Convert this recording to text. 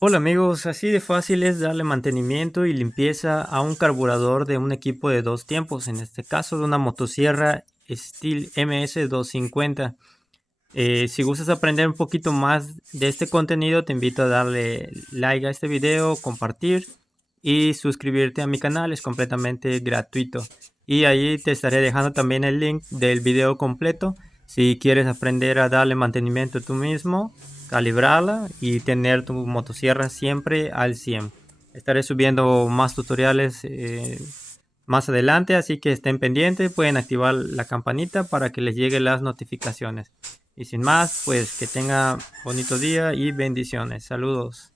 Hola amigos, así de fácil es darle mantenimiento y limpieza a un carburador de un equipo de dos tiempos, en este caso de una motosierra Steel MS250. Si gustas aprender un poquito más de este contenido, te invito a darle like a este video, compartir y suscribirte a mi canal, es completamente gratuito. Y ahí te estaré dejando también el link del video completo si quieres aprender a darle mantenimiento tú mismo, calibrarla y tener tu motosierra siempre al 100. Estaré subiendo más tutoriales más adelante, así que estén pendientes, pueden activar la campanita para que les lleguen las notificaciones. Y sin más, pues que tenga bonito día y bendiciones. Saludos.